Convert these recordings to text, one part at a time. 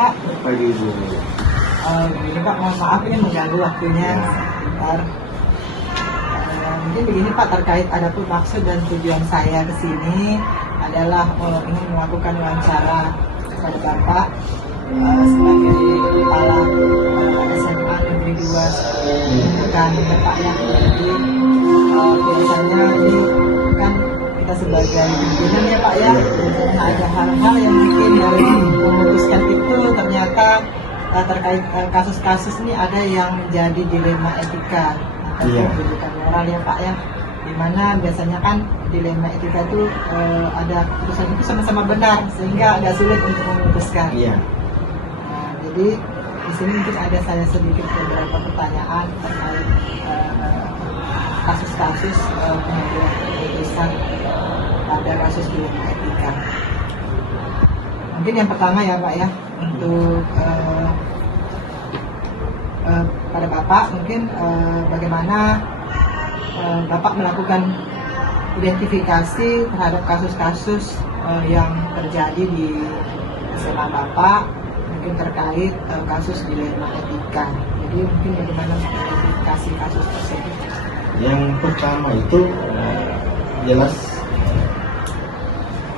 Pak. Pagi Ibu. Begini Pak, mohon maaf ini mengganggu waktunya. Bentar. Mungkin begini Pak, terkait adapun maksud dan tujuan saya ke sini adalah ingin melakukan wawancara kepada Bapak sebagai kepala SMA Negeri 2 kan Bapak ya. Jadi biasanya ini kan kita sebagai pimpinan ya Pak ya, biasanya ada hal-hal yang mungkin dalam memutuskan itu ternyata terkait kasus-kasus ini ada yang menjadi dilema etika atau pendidikan moral ya Pak ya, dimana biasanya kan dilema etika itu ada keputusan itu sama-sama benar sehingga agak sulit untuk memutuskan. Nah, jadi di sini mungkin ada saya sedikit beberapa pertanyaan terkait kasus-kasus pengambilan keputusan pada kasus dilema etika. Mungkin yang pertama ya Pak ya, untuk pada Bapak mungkin bagaimana Bapak melakukan identifikasi terhadap kasus-kasus yang terjadi di SMA Bapak, mungkin terkait kasus dilema etika. Jadi mungkin bagaimana identifikasi kasus tersebut? Yang pertama itu jelas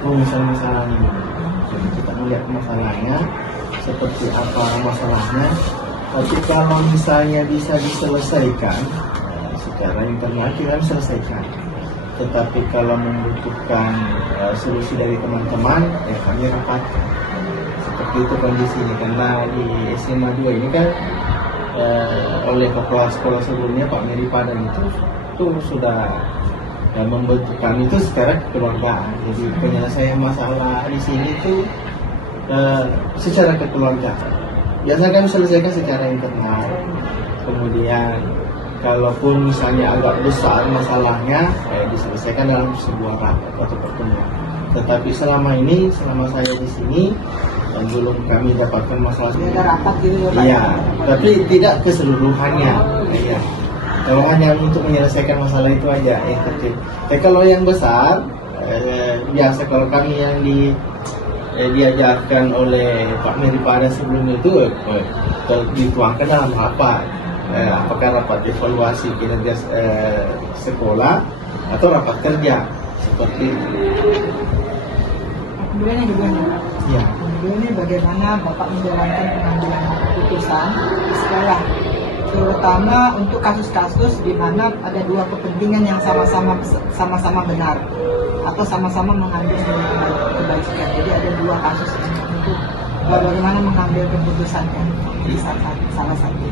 masalahnya. Jadi kita melihat masalahnya seperti apa masalahnya. Tapi kalau misalnya bisa diselesaikan secara internal, kita selesaikan. Tetapi kalau membutuhkan solusi dari teman-teman, ya kami rapatkan. Seperti itu kondisinya, karena di SMA 2 ini kan oleh kepala sekolah sebelumnya Pak Meri Padan itu sudah membentuk kami itu secara kekeluargaan. Jadi penyelesaian masalah di sini itu secara kekeluargaan. Biasanya kami selesaikan secara internal. Kemudian kalaupun misalnya agak besar masalahnya, diselesaikan dalam sebuah rapat atau pertemuan. Tetapi selama saya di sini belum kami dapatkan masalah. Ada rapat gitu ya Pak? Iya, tapi tidak keseluruhannya. Iya. Kalau hanya untuk menyelesaikan masalah itu aja yang kecil. Kalau yang besar, biasa kalau kami yang diajarkan oleh Pak Meri pada sebelumnya itu dituangkan dalam rapat. Apakah rapat evaluasi kinerja sekolah atau rapat kerja seperti itu. Kemudian yang kedua nih Pak. Ya. Kemudian ini bagaimana Bapak menjalankan pengambilan keputusan di sekolah, terutama untuk kasus-kasus di mana ada dua kepentingan yang sama-sama benar atau sama-sama mengambil kebaikan. Jadi ada dua kasus untuk bagaimana mengambil keputusannya di salah satu.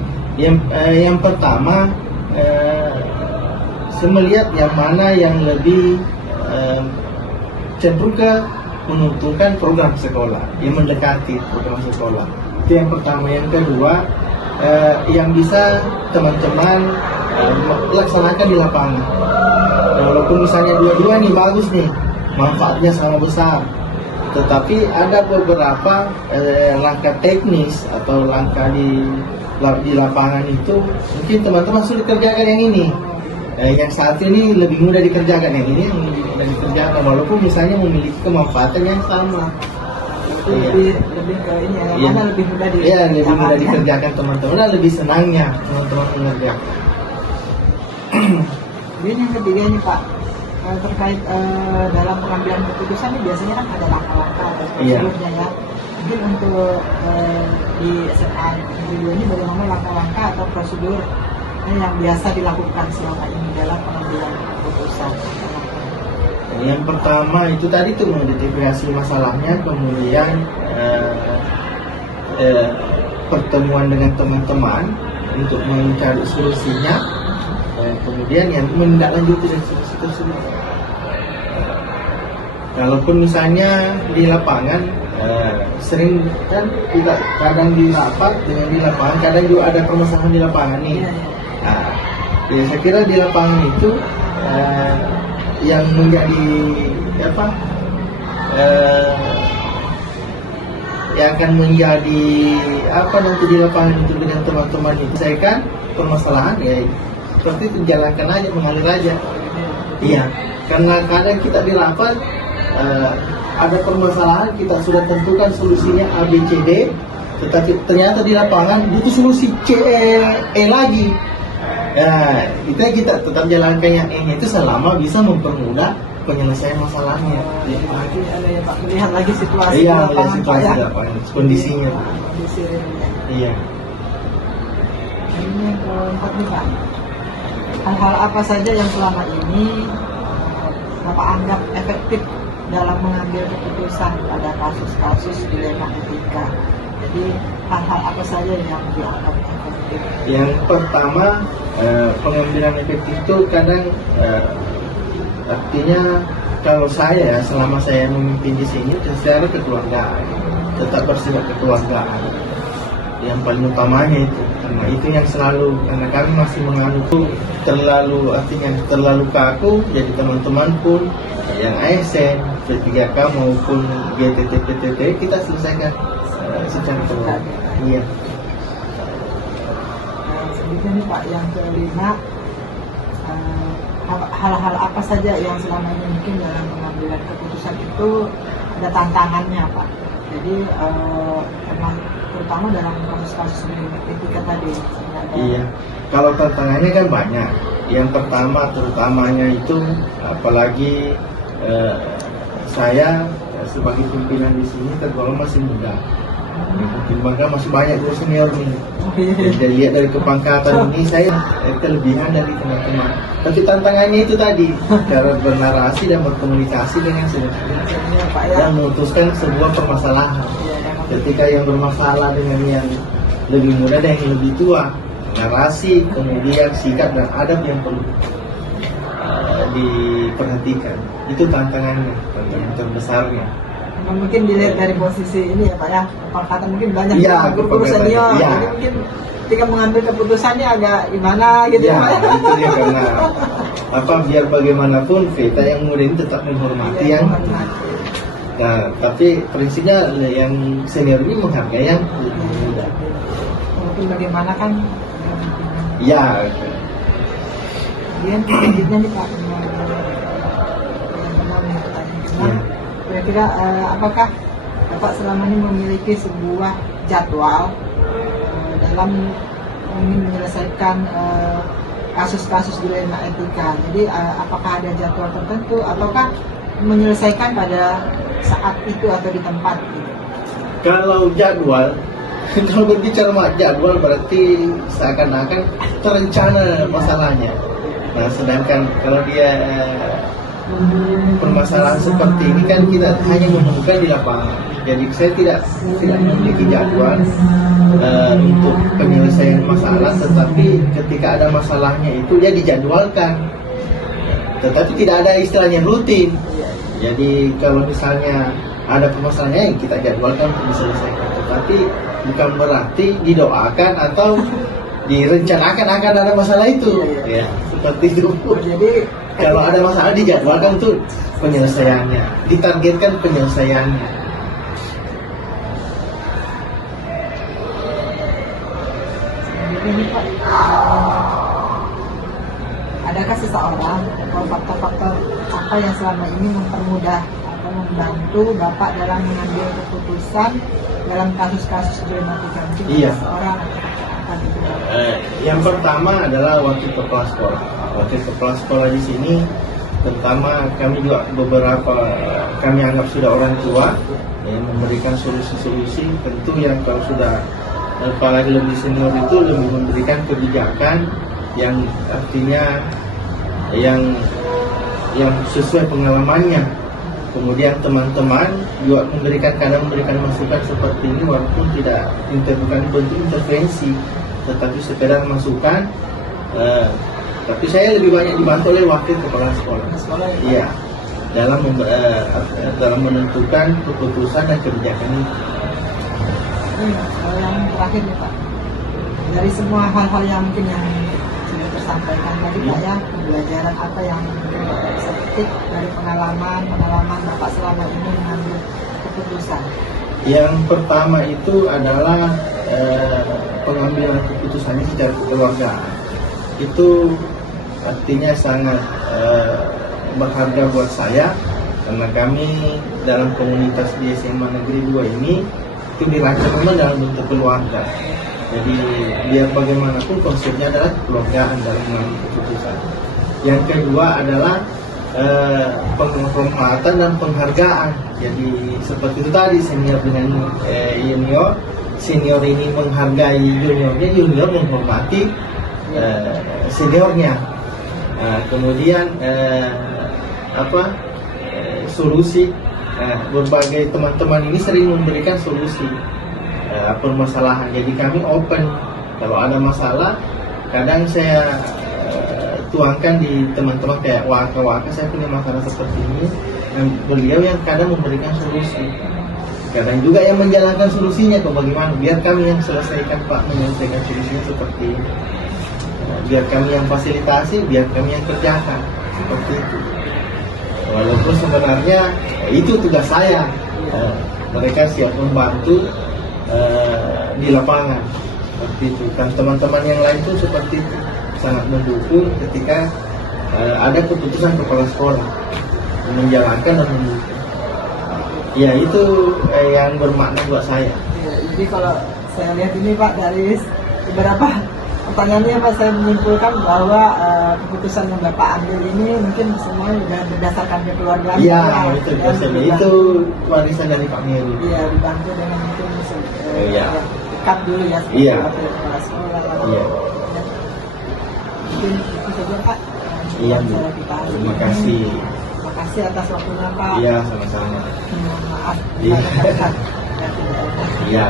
Yang pertama, saya melihat yang mana yang lebih cenderung ke menentukan program sekolah, yang mendekati program sekolah. Itu yang pertama. Yang kedua, yang bisa teman-teman laksanakan di lapangan. Walaupun misalnya dua-dua ini bagus nih, manfaatnya sama besar, tetapi ada beberapa langkah teknis atau langkah di lapangan itu mungkin teman-teman sulit kerjakan yang ini. Yang satu ini lebih mudah dikerjakan, yang ini yang lebih mudah dikerjakan walaupun misalnya memiliki kemanfaatan yang sama. Lebih ke ini ya, mana lebih mudah dikerjakan. Iya, lebih mudah dikerjakan teman-teman, dan lebih senangnya teman-teman mengerjakan. Kemudian yang ketiga ini Pak, terkait dalam pengambilan keputusan ini biasanya kan ada langkah-langkah atau prosedurnya ya. Mungkin untuk di SMA Negeri 2 ini bagaimana langkah-langkah atau prosedur yang biasa dilakukan selama ini dalam pengambilan keputusan? Yang pertama itu tadi tuh mengidentifikasi masalahnya, kemudian pertemuan dengan teman-teman untuk mencari solusinya, kemudian yang menindaklanjuti dari solusi tersebut. Kalaupun misalnya di lapangan sering kan kita kadang di rapat dengan di lapangan, kadang juga ada permasalahan di lapangan nih. Nah, ya saya kira di lapangan itu yang menjadi yang akan menjadi nanti di lapangan itu dengan teman-teman itu saya kan permasalahan ya seperti itu, jalankan aja, mengalir aja. Iya, karena kadang kita di rapat ada permasalahan, kita sudah tentukan solusinya A, B, C, D, tetapi ternyata di lapangan butuh solusi C, E lagi. Ya, kita tetap jalankan yang E itu selama bisa mempermudah penyelesaian masalahnya. Ya, berarti ada ya Pak, melihat lagi situasi di Iya, melihat lapangan, Pak, situasi ya. di lapangan, kondisinya. Kondisi realnya. Iya. Ini yang keempat nih Pak. Hal-hal apa saja yang selama ini Bapak anggap efektif dalam mengambil keputusan pada kasus-kasus dilema etika? Jadi hal-hal apa saja yang dianggap efektif? Yang pertama, pengambilan efektif itu kadang artinya kalau saya selama saya memimpin di sini secara kekeluargaan, tetap bersifat kekeluargaan. Yang paling utamanya itu, karena itu yang selalu, karena kami masih menganut terlalu, artinya terlalu kaku, jadi teman-teman pun yang ASN, P3K maupun GTT, PTT kita selesaikan secara keluarga. Iya. Selanjutnya nih Pak, yang kelima, hal-hal apa saja yang selama ini mungkin dalam pengambilan keputusan itu ada tantangannya Pak? Jadi terutama dalam kasus-kasus etika tadi. Iya, kalau tantangannya kan banyak. Yang pertama terutamanya itu, apalagi saya sebagai pimpinan di sini tergolong masih muda. Mungkin maka masih banyak guru senior nih. Jadi lihat dari kepangkatan ini saya kelebihan dari teman-teman. Tapi tantangannya itu tadi, cara bernarasi dan berkomunikasi dengan senior dan memutuskan sebuah permasalahan. Ketika yang bermasalah dengan yang lebih muda dan yang lebih tua, narasi, kemudian sikap dan adab yang perlu diperhatikan. Itu tantangan terbesarnya. Mungkin dilihat dari posisi ini ya Pak ya, kepangkatan mungkin banyak ya, guru senior, ya. jadi mungkin ketika mengambil keputusannya agak gimana gitu ya, Pak ya. Itu dia, karena biar bagaimanapun kita yang muda ini tetap menghormati yang nah, tapi prinsipnya yang senior ini menghargai yang muda. Mungkin bagaimana kan? Ya. Kemudian selanjutnya nih Pak, kira-kira apakah Bapak selama ini memiliki sebuah jadwal dalam ingin menyelesaikan kasus-kasus dilema etika? Jadi apakah ada jadwal tertentu ataukah menyelesaikan pada saat itu atau di tempat gitu? Kalau jadwal, kalau berbicara jadwal berarti seakan-akan terencana masalahnya. Nah, sedangkan kalau dia permasalahan seperti ini kan kita hanya menemukan di lapangan. Jadi saya tidak memiliki jadwal untuk penyelesaian masalah, tetapi ketika ada masalahnya itu ya dijadwalkan. Tetapi tidak ada istilahnya rutin. Jadi kalau misalnya ada permasalahannya kita jadwalkan untuk diselesaikan. Tetapi bukan berarti didoakan atau direncanakan akan ada masalah itu. Ya, seperti itu. Jadi kalau ada masalah dijadwalkan tuh penyelesaiannya, ditargetkan penyelesaiannya. Ini Pak, adakah seseorang atau faktor-faktor apa yang selama ini mempermudah atau membantu Bapak dalam mengambil keputusan dalam kasus-kasus dilematika? Iya. Seseorang apa gitu? Yang pertama adalah waktu kepala sekolah. Waktu kepala sekolah di sini, terutama kami juga beberapa kami anggap sudah orang tua, memberikan solusi-solusi. Tentu yang kalau sudah apalagi lebih senior itu lebih memberikan kebijakan yang artinya yang sesuai pengalamannya. Kemudian teman-teman juga kadang memberikan masukan seperti ini walaupun bukan bentuk intervensi, tetapi sekedar masukan. Tapi saya lebih banyak dibantu oleh wakil kepala sekolah. Iya, dalam menentukan keputusan dan kebijakan itu. Yang terakhir nih Pak, dari semua hal-hal yang mungkin yang sudah tersampaikan tadi Pak ya, pembelajaran apa yang mungkin Bapak bisa petik dari pengalaman Bapak selama ini mengambil keputusan? Yang pertama itu adalah pengambilan keputusannya secara kekeluargaan. Itu artinya sangat berharga buat saya, karena kami dalam komunitas di SMA Negeri 2 ini itu dirancang memang dalam bentuk keluarga. Jadi biar bagaimanapun konsepnya adalah kekeluargaan dalam mengambil keputusan. Yang kedua adalah penghormatan dan penghargaan. Jadi seperti itu tadi, senior dengan junior, senior ini menghargai juniornya, junior menghormati seniornya. Kemudian solusi, berbagai teman-teman ini sering memberikan solusi permasalahan. Jadi kami open, kalau ada masalah kadang saya tuangkan di teman-teman kayak waka saya punya masalah seperti ini, dan beliau yang kadang memberikan solusi, kadang juga yang menjalankan solusinya ke bagaimana, biar kami yang selesaikan Pak, menyelesaikan solusinya seperti ini. Biar kami yang fasilitasi, biar kami yang kerjakan, seperti itu. Walaupun sebenarnya itu tugas saya, mereka siap membantu di lapangan, seperti itu. Kan teman-teman yang lain tuh seperti itu, sangat mendukung ketika ada keputusan kepala sekolah, menjalankan dan mendukung. Ya itu yang bermakna buat saya. Ya, jadi kalau saya lihat ini Pak, dari beberapa pertanyaannya Pak, saya menyimpulkan bahwa keputusan yang Bapak ambil ini mungkin semuanya sudah berdasarkan kekeluargaan. Iya, itu warisan dari Pak Meru. Iya, dibantu dengan mungkin Iya. dekat dulu ya, seperti Iya. kepala sekolah. Iya. Mungkin itu saja Pak. Iya, Bu. Saya kita hari Terima ini. kasih. Terima kasih atas waktunya Pak. Iya, sama-sama. Maaf. Iya. Ya, tidak ada. Iya.